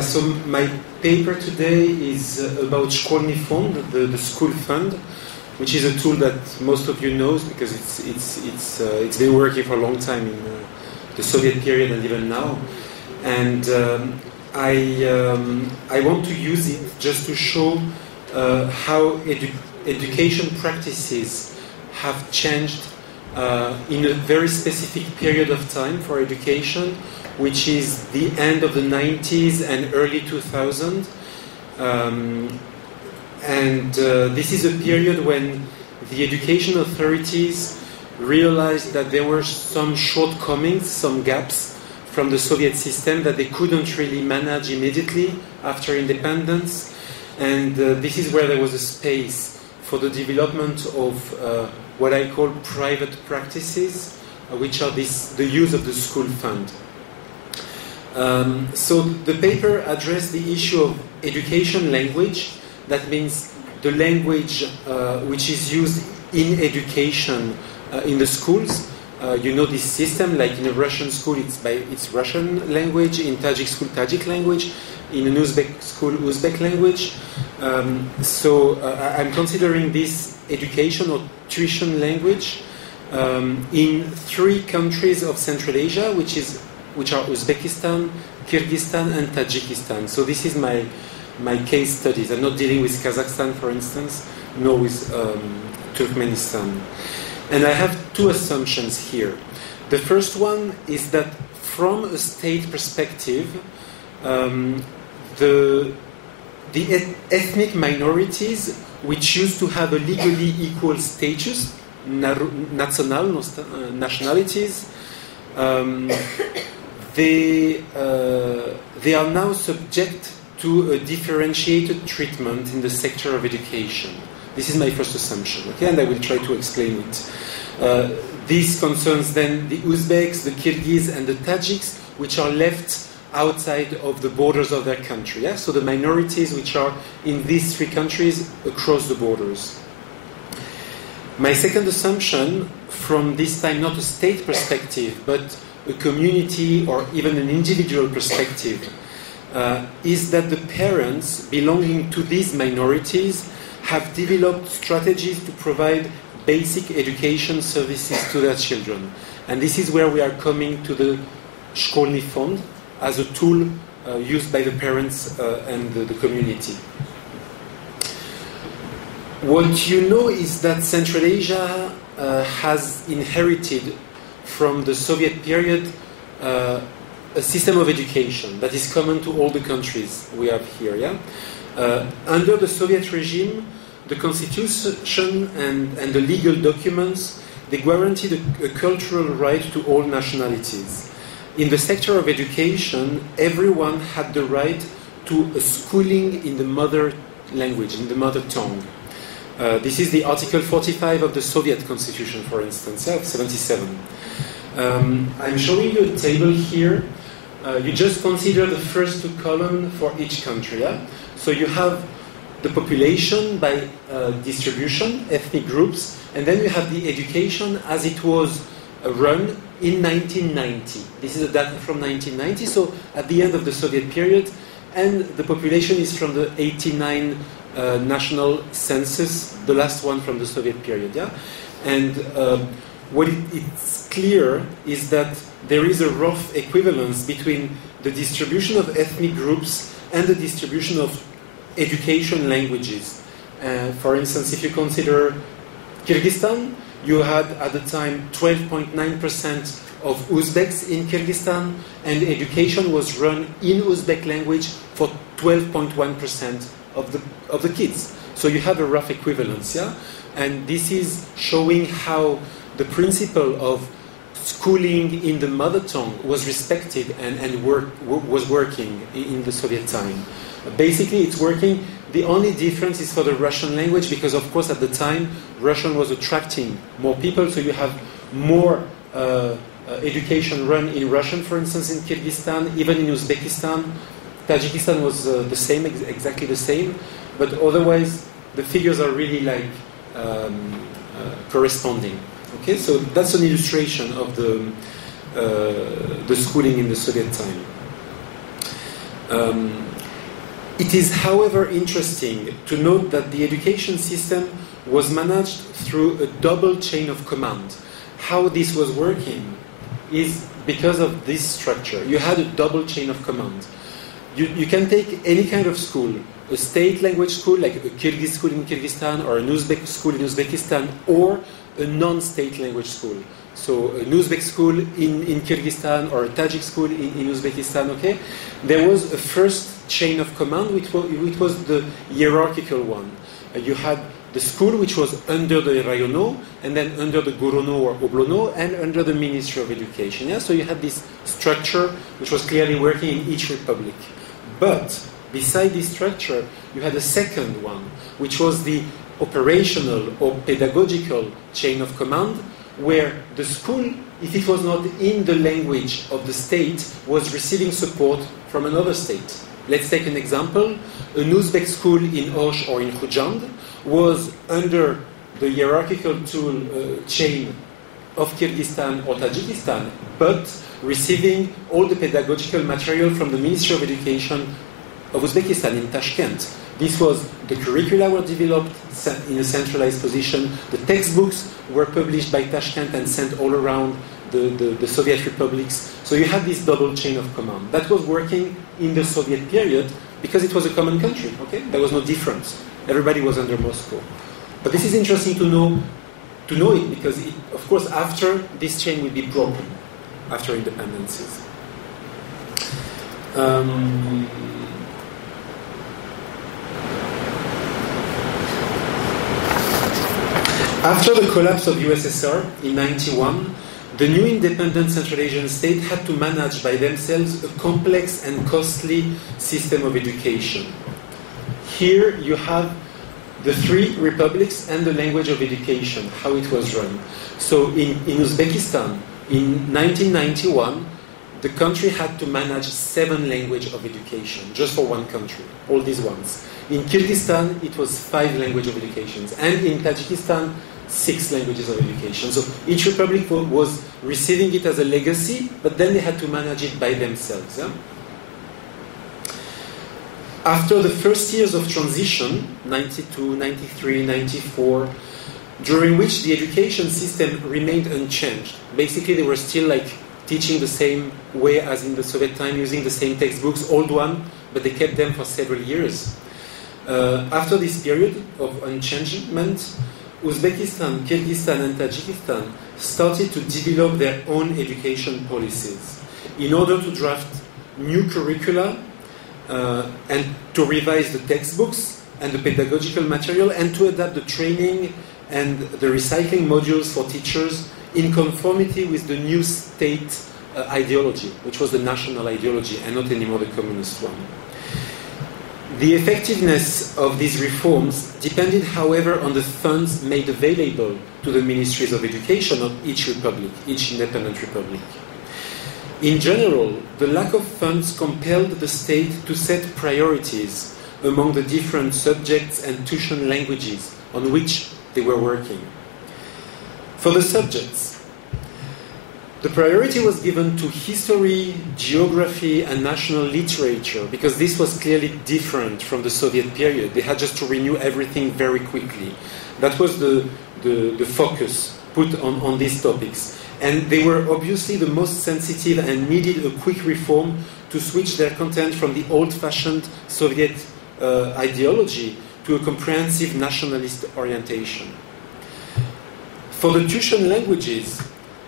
So my paper today is about Szkolny Fond, the school fund, which is a tool that most of you know because it's been working for a long time in the Soviet period and even now. And I want to use it just to show how education practices have changed in a very specific period of time for education, which is the end of the 90s and early 2000s. This is a period when the education authorities realized that there were some shortcomings, some gaps from the Soviet system that they couldn't really manage immediately after independence. And this is where there was a space for the development of what I call private practices, which are the use of the school fund. So the paper addressed the issue of education language. That means the language which is used in education in the schools. You know this system, like in a Russian school, it's Russian language. In Tajik school, Tajik language. In an Uzbek school, Uzbek language. So I'm considering this education or tuition language in 3 countries of Central Asia, which are Uzbekistan, Kyrgyzstan, and Tajikistan. So this is my case studies. I'm not dealing with Kazakhstan, for instance, nor with Turkmenistan. And I have 2 assumptions here. The first one is that from a state perspective, the ethnic minorities which used to have a legally equal status, nationalities, they are now subject to a differentiated treatment in the sector of education. This is my first assumption, okay? And I will try to explain it. This concerns then the Uzbeks, the Kyrgyz, and the Tajiks, which are left outside of the borders of their country. Yeah? So the minorities which are in these 3 countries across the borders. My second assumption, from this time not a state perspective, but a community or even an individual perspective, is that the parents belonging to these minorities have developed strategies to provide basic education services to their children. And this is where we are coming to the Szkolny Fond as a tool used by the parents and the community. What you know is that Central Asia has inherited from the Soviet period a system of education that is common to all the countries we have here. Yeah? Under the Soviet regime, the constitution and the legal documents, they guaranteed a cultural right to all nationalities. In the sector of education, everyone had the right to a schooling in the mother language, in the mother tongue. This is the Article 45 of the Soviet Constitution, for instance, of 77. I'm showing you a table here. You just consider the first 2 columns for each country. Yeah? So you have the population by distribution, ethnic groups, and then you have the education as it was run in 1990. This is a data from 1990, so at the end of the Soviet period, and the population is from the 89 national census, the last one from the Soviet period. Yeah? And what it's clear is that there is a rough equivalence between the distribution of ethnic groups and the distribution of education languages. For instance, if you consider Kyrgyzstan, you had at the time 12.9% of Uzbeks in Kyrgyzstan, and education was run in Uzbek language for 12.1% of the kids. So you have a rough equivalence, yeah? And this is showing how the principle of schooling in the mother tongue was respected and was working in the Soviet time. Basically, it's working. The only difference is for the Russian language, because, of course, at the time, Russian was attracting more people, so you have more education run in Russian, for instance, in Kyrgyzstan, even in Uzbekistan. Tajikistan was the same, exactly the same, but otherwise, the figures are really like corresponding. Okay, so that's an illustration of the schooling in the Soviet time. It is, however, interesting to note that the education system was managed through a double chain of command. How this was working is because of this structure. You had a double chain of command. You can take any kind of school, a state language school like a Kyrgyz school in Kyrgyzstan or an Uzbek school in Uzbekistan, or a non-state language school. So an Uzbek school in Kyrgyzstan or a Tajik school in Uzbekistan, okay? There was a first chain of command which was the hierarchical one. You had the school which was under the Rayono, and then under the Gorono or Oblono, and under the Ministry of Education. Yeah? So you had this structure which was clearly working in each republic. But beside this structure, you had a second one, which was the operational or pedagogical chain of command, where the school, if it was not in the language of the state, was receiving support from another state. Let's take an example. An Uzbek school in Osh or in Khujand was under the hierarchical chain of Kyrgyzstan or Tajikistan, but receiving all the pedagogical material from the Ministry of Education of Uzbekistan in Tashkent. This was, the curricula were developed in a centralized position. The textbooks were published by Tashkent and sent all around the Soviet republics. So you had this double chain of command. That was working in the Soviet period because it was a common country, okay? There was no difference. Everybody was under Moscow. But this is interesting to know it because, of course, after this chain will be broken, after independences. After the collapse of USSR in 1991, the new independent Central Asian state had to manage by themselves a complex and costly system of education. Here you have the three republics and the language of education, how it was run. So in Uzbekistan, in 1991, the country had to manage 7 languages of education, just for one country, all these ones. In Kyrgyzstan, it was 5 languages of education, and in Tajikistan, 6 languages of education. So each republic was receiving it as a legacy, but then they had to manage it by themselves. Yeah? After the first years of transition, 92, 93, 94, during which the education system remained unchanged. Basically, they were still like teaching the same way as in the Soviet time, using the same textbooks, old one, but they kept them for several years. After this period of unchangement, Uzbekistan, Kyrgyzstan, and Tajikistan started to develop their own education policies in order to draft new curricula and to revise the textbooks and the pedagogical material and to adapt the training and the recycling modules for teachers in conformity with the new state ideology, which was the national ideology and not anymore the communist one. The effectiveness of these reforms depended, however, on the funds made available to the ministries of education of each republic, each independent republic. In general, the lack of funds compelled the state to set priorities among the different subjects and tuition languages on which they were working. For the subjects, the priority was given to history, geography, and national literature because this was clearly different from the Soviet period. They had just to renew everything very quickly. That was the focus put on these topics. And they were obviously the most sensitive and needed a quick reform to switch their content from the old-fashioned Soviet ideology to a comprehensive nationalist orientation. For the tuition languages,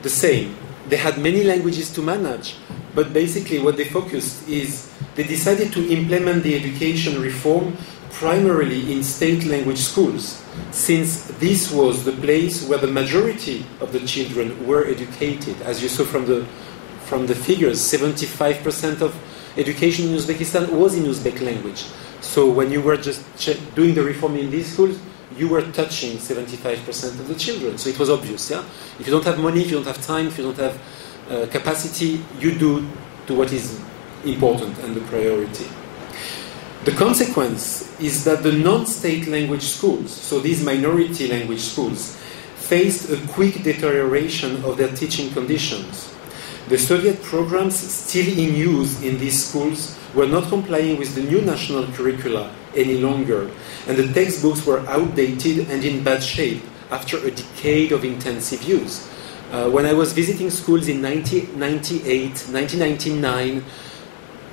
the same. They had many languages to manage, but basically what they focused is they decided to implement the education reform primarily in state language schools, since this was the place where the majority of the children were educated. As you saw from the figures, 75% of education in Uzbekistan was in Uzbek language. So when you were just doing the reform in these schools, you were touching 75% of the children. So it was obvious, yeah? If you don't have money, if you don't have time, if you don't have capacity, you do to what is important and the priority. The consequence is that the non-state language schools, so these minority language schools, faced a quick deterioration of their teaching conditions. The Soviet programs still in use in these schools were not complying with the new national curricula any longer, and the textbooks were outdated and in bad shape after a decade of intensive use. When I was visiting schools in 1998, 1999,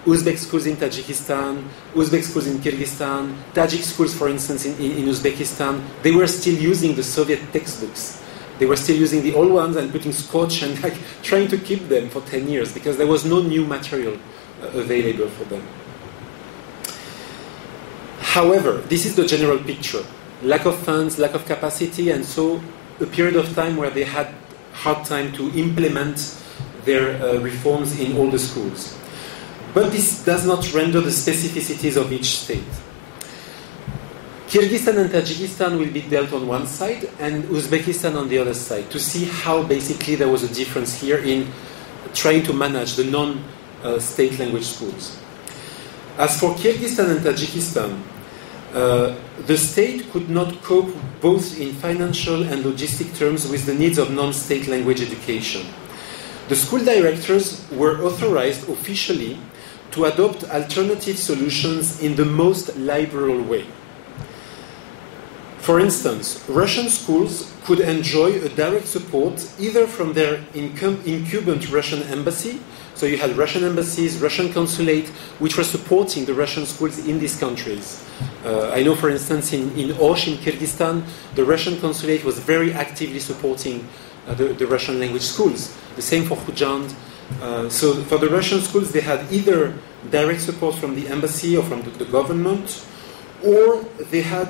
Uzbek schools in Tajikistan, Uzbek schools in Kyrgyzstan, Tajik schools, for instance, in Uzbekistan, they were still using the Soviet textbooks. They were still using the old ones and putting scotch and trying to keep them for 10 years because there was no new material available for them. However, this is the general picture. Lack of funds, lack of capacity, and so a period of time where they had hard time to implement their reforms in all the schools. But this does not render the specificities of each state. Kyrgyzstan and Tajikistan will be dealt on one side and Uzbekistan on the other side to see how basically there was a difference here in trying to manage the non-state language schools. As for Kyrgyzstan and Tajikistan, the state could not cope both in financial and logistic terms with the needs of non-state language education. The school directors were authorized officially to adopt alternative solutions in the most liberal way. For instance, Russian schools could enjoy a direct support either from their incumbent Russian embassy, so you had Russian embassies, Russian consulate, which were supporting the Russian schools in these countries. I know, for instance, in Osh, in Kyrgyzstan, the Russian consulate was very actively supporting the Russian language schools. The same for Khujand. So for the Russian schools, they had either direct support from the embassy or from the government, or they had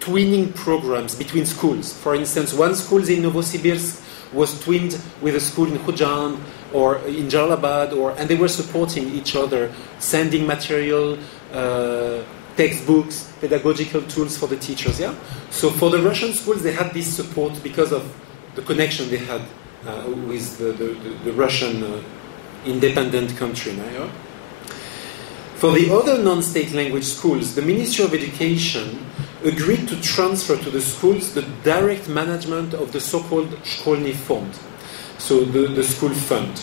twinning programs between schools. For instance, one school in Novosibirsk was twinned with a school in Khujand or in Jalalabad, and they were supporting each other, sending material, textbooks, pedagogical tools for the teachers. Yeah. So for the Russian schools, they had this support because of the connection they had with the Russian independent country. Yeah? For the other non-state language schools, the Ministry of Education agreed to transfer to the schools the direct management of the so-called Shkolny Fond, so the school fund.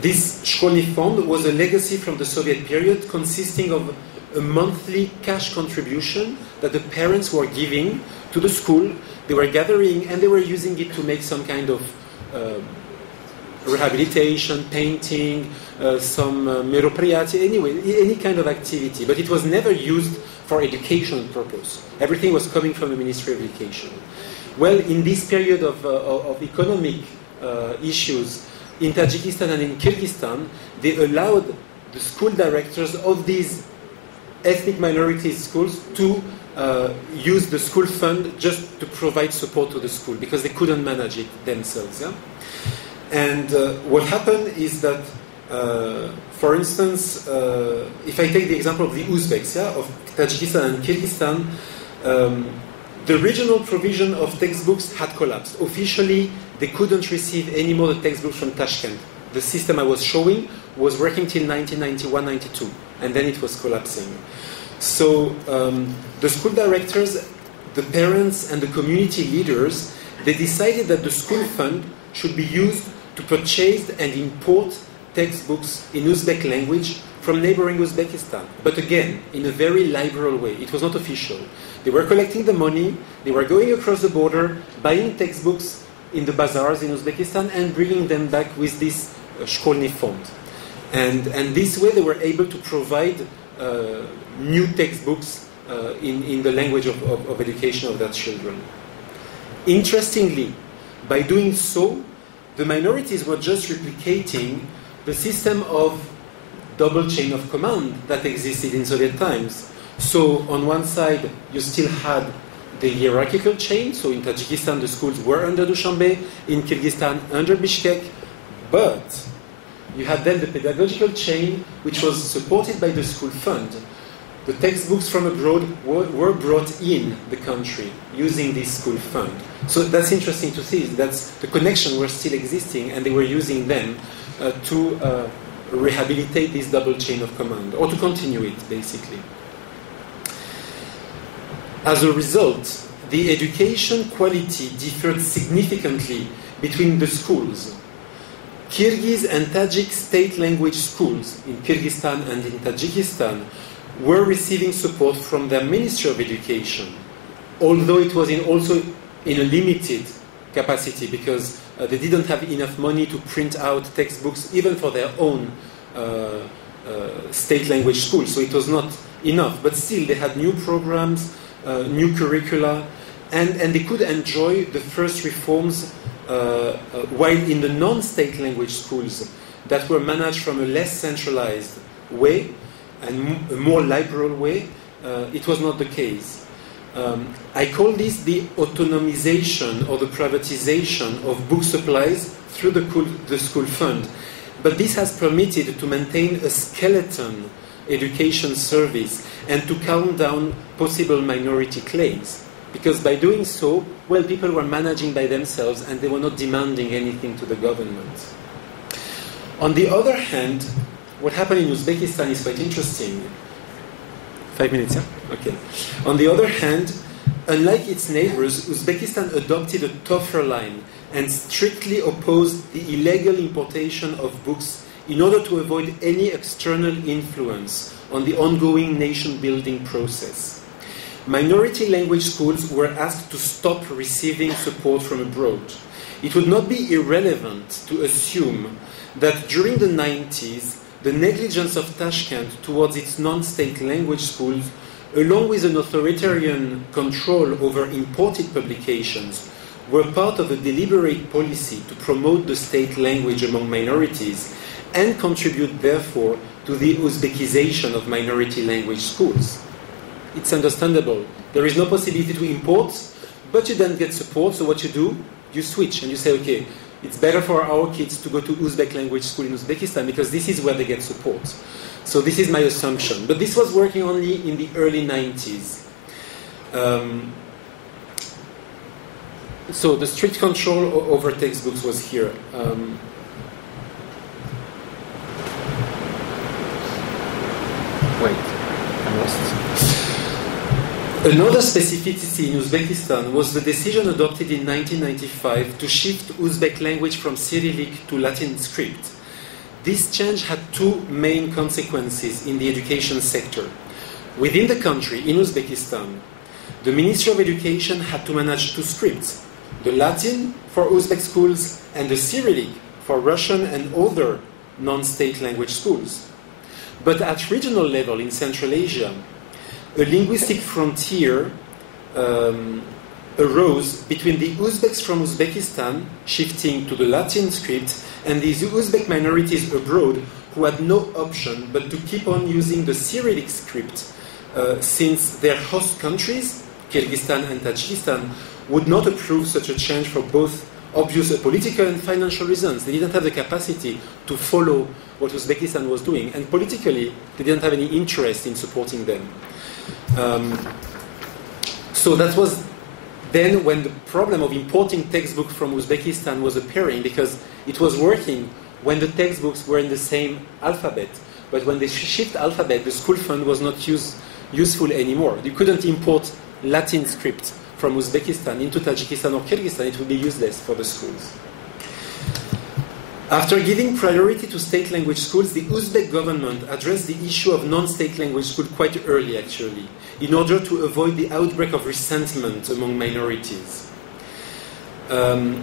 This Shkolny Fond was a legacy from the Soviet period consisting of a monthly cash contribution that the parents were giving to the school. They were gathering and they were using it to make some kind of rehabilitation, painting, some meropryati, anyway, any kind of activity. But it was never used for educational purpose. Everything was coming from the Ministry of Education. Well, in this period of economic issues, in Tajikistan and in Kyrgyzstan, they allowed the school directors of these ethnic minority schools to use the school fund just to provide support to the school because they couldn't manage it themselves. Yeah? And what happened is that, for instance, if I take the example of the Uzbeks, yeah, of Tajikistan and Kyrgyzstan, the regional provision of textbooks had collapsed. Officially, they couldn't receive any more the textbooks from Tashkent. The system I was showing was working till 1991-92, and then it was collapsing. So the school directors, the parents, and the community leaders, they decided that the school fund should be used to purchase and import textbooks in Uzbek language from neighboring Uzbekistan. But again, in a very liberal way. It was not official. They were collecting the money, they were going across the border, buying textbooks in the bazaars in Uzbekistan and bringing them back with this Shkolny Fond. And this way they were able to provide new textbooks in the language of education of their children. Interestingly, by doing so, the minorities were just replicating the system of double chain of command that existed in Soviet times. So on one side, you still had the hierarchical chain. So in Tajikistan, the schools were under Dushanbe, in Kyrgyzstan, under Bishkek. But you had then the pedagogical chain, which was supported by the school fund. The textbooks from abroad were brought in the country using this school fund. So that's interesting to see. That's the connection were still existing, and they were using them to rehabilitate this double chain of command, or to continue it, basically. As a result, the education quality differed significantly between the schools. Kyrgyz and Tajik state language schools in Kyrgyzstan and in Tajikistan were receiving support from their Ministry of Education, although it was also in a limited capacity because they didn't have enough money to print out textbooks even for their own state language schools, so it was not enough. But still, they had new programs, new curricula, and they could enjoy the first reforms while in the non-state language schools that were managed from a less centralized way and a more liberal way, it was not the case. I call this the autonomization or the privatization of book supplies through the school fund. But this has permitted to maintain a skeleton education service and to calm down possible minority claims. Because by doing so, well, people were managing by themselves and they were not demanding anything to the government. On the other hand, what happened in Uzbekistan is quite interesting. 5 minutes, yeah? Okay. On the other hand, unlike its neighbors, Uzbekistan adopted a tougher line and strictly opposed the illegal importation of books in order to avoid any external influence on the ongoing nation-building process. Minority language schools were asked to stop receiving support from abroad. It would not be irrelevant to assume that during the 90s, the negligence of Tashkent towards its non-state language schools, along with an authoritarian control over imported publications, were part of a deliberate policy to promote the state language among minorities and contribute, therefore, to the Uzbekization of minority language schools. It's understandable. There is no possibility to import, but you then get support, so what you do, you switch and you say, okay, it's better for our kids to go to Uzbek language school in Uzbekistan because this is where they get support. So this is my assumption. But this was working only in the early 90s. So the strict control over textbooks was here. Wait, I'm lost. Another specificity in Uzbekistan was the decision adopted in 1995 to shift Uzbek language from Cyrillic to Latin script. This change had two main consequences in the education sector. Within the country, in Uzbekistan, the Ministry of Education had to manage two scripts, the Latin for Uzbek schools and the Cyrillic for Russian and other non-state language schools. But at regional level in Central Asia, a linguistic frontier arose between the Uzbeks from Uzbekistan, shifting to the Latin script, and these Uzbek minorities abroad who had no option but to keep on using the Cyrillic script since their host countries, Kyrgyzstan and Tajikistan, would not approve such a change for both obvious political and financial reasons. They didn't have the capacity to follow what Uzbekistan was doing, and politically, they didn't have any interest in supporting them. So that was then when the problem of importing textbooks from Uzbekistan was appearing, because it was working when the textbooks were in the same alphabet. But when they shift alphabet, the school fund was not useful anymore. You couldn't import Latin script from Uzbekistan into Tajikistan or Kyrgyzstan. It would be useless for the schools. After giving priority to state language schools, the Uzbek government addressed the issue of non-state language schools quite early, actually, in order to avoid the outbreak of resentment among minorities. The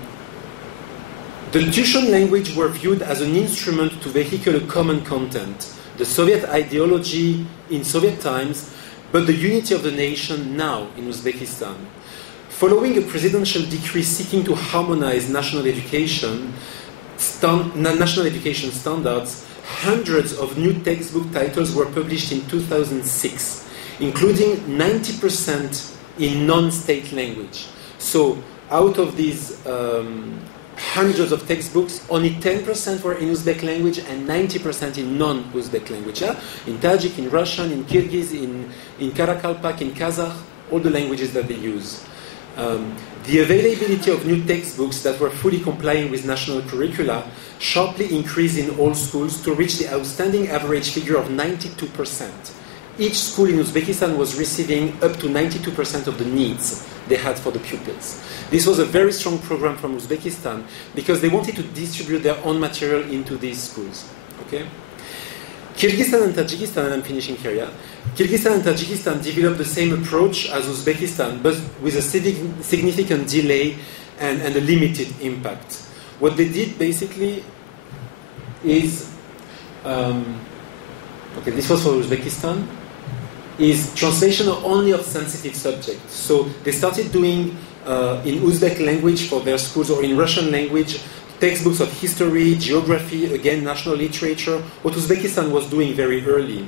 Tuition language were viewed as an instrument to vehicle a common content, the Soviet ideology in Soviet times, but the unity of the nation now in Uzbekistan. Following a presidential decree seeking to harmonize national education standards, hundreds of new textbook titles were published in 2006, including 90% in non-state language. So out of these hundreds of textbooks, only 10% were in Uzbek language and 90% in non-Uzbek language. Yeah? In Tajik, in Russian, in Kyrgyz, in Karakalpak, in Kazakh, all the languages that they use. The availability of new textbooks that were fully complying with national curricula sharply increased in all schools to reach the outstanding average figure of 92%. each school in Uzbekistan was receiving up to 92% of the needs they had for the pupils. This was a very strong program from Uzbekistan because they wanted to distribute their own material into these schools. Okay? Kyrgyzstan and Tajikistan, and I'm finishing here, yeah? Kyrgyzstan and Tajikistan developed the same approach as Uzbekistan, but with a significant delay and a limited impact. What they did basically is, okay, this was for Uzbekistan, is translation only of sensitive subjects. So they started doing in Uzbek language for their schools, or in Russian language, textbooks of history, geography, again, national literature, what Uzbekistan was doing very early.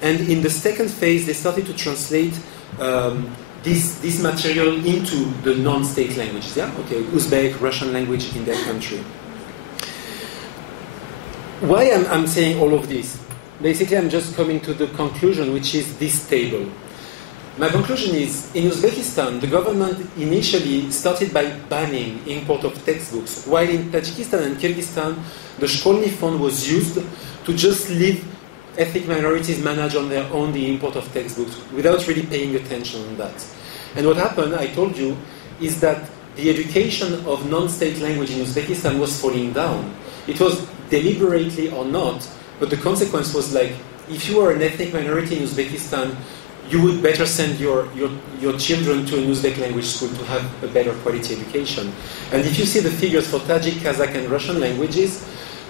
And in the second phase, they started to translate this material into the non-state languages. Yeah, okay, Uzbek, Russian language in their country. Why I'm saying all of this? Basically, I'm just coming to the conclusion, which is this table. My conclusion is, in Uzbekistan, the government initially started by banning import of textbooks, while in Tajikistan and Kyrgyzstan, the Shkolny fund was used to just leave ethnic minorities manage on their own the import of textbooks without really paying attention on that. And what happened, I told you, is that the education of non-state language in Uzbekistan was falling down. It was deliberately or not, but the consequence was like, if you are an ethnic minority in Uzbekistan, you would better send your children to an Uzbek language school to have a better quality education. And if you see the figures for Tajik, Kazakh, and Russian languages,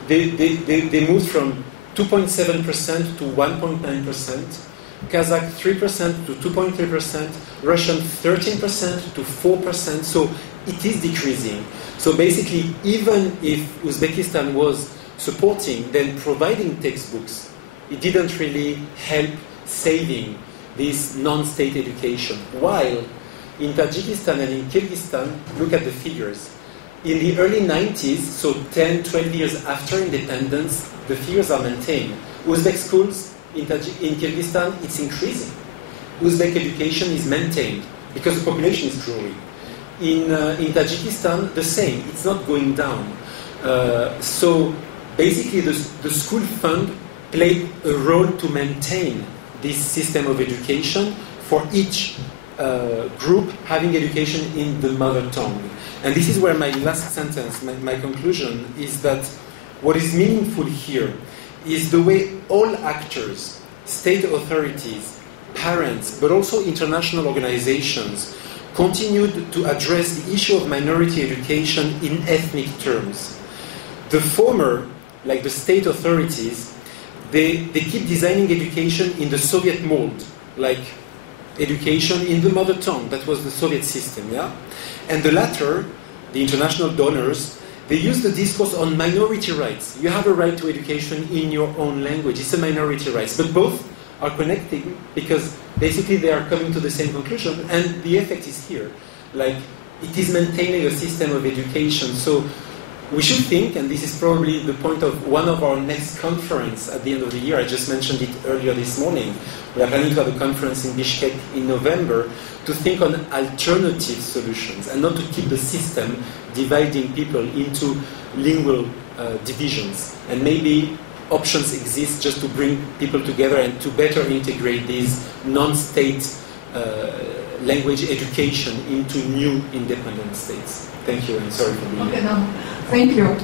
they moved from 2.7% to 1.9%, Kazakh 3% to 2.3%, Russian 13% to 4%, so it is decreasing. So basically, even if Uzbekistan was supporting, then providing textbooks, it didn't really help saving this non-state education. While in Tajikistan and in Kyrgyzstan, look at the figures. In the early 90s, so 10, 12 years after independence, the figures are maintained. Uzbek schools in Kyrgyzstan, it's increasing. Uzbek education is maintained because the population is growing. In Tajikistan, the same. It's not going down. So basically, the school fund played a role to maintain this system of education for each group having education in the mother tongue. And this is where my last sentence, my conclusion, is that what is meaningful here is the way all actors, state authorities, parents, but also international organizations, continued to address the issue of minority education in ethnic terms. The former, like the state authorities, they keep designing education in the Soviet mold, like education in the mother tongue. That was the Soviet system, yeah? And the latter, the international donors, they use the discourse on minority rights. You have a right to education in your own language. It's a minority rights. But both are connecting because basically they are coming to the same conclusion, and the effect is here. Like, it is maintaining a system of education. So we should think, and this is probably the point of one of our next conference at the end of the year, I just mentioned it earlier this morning, we are planning to have a conference in Bishkek in November to think on alternative solutions and not to keep the system dividing people into lingual divisions. And maybe options exist just to bring people together and to better integrate these non-state language education into new independent states. Thank you, and sorry for being here. Okay, no. Thank you.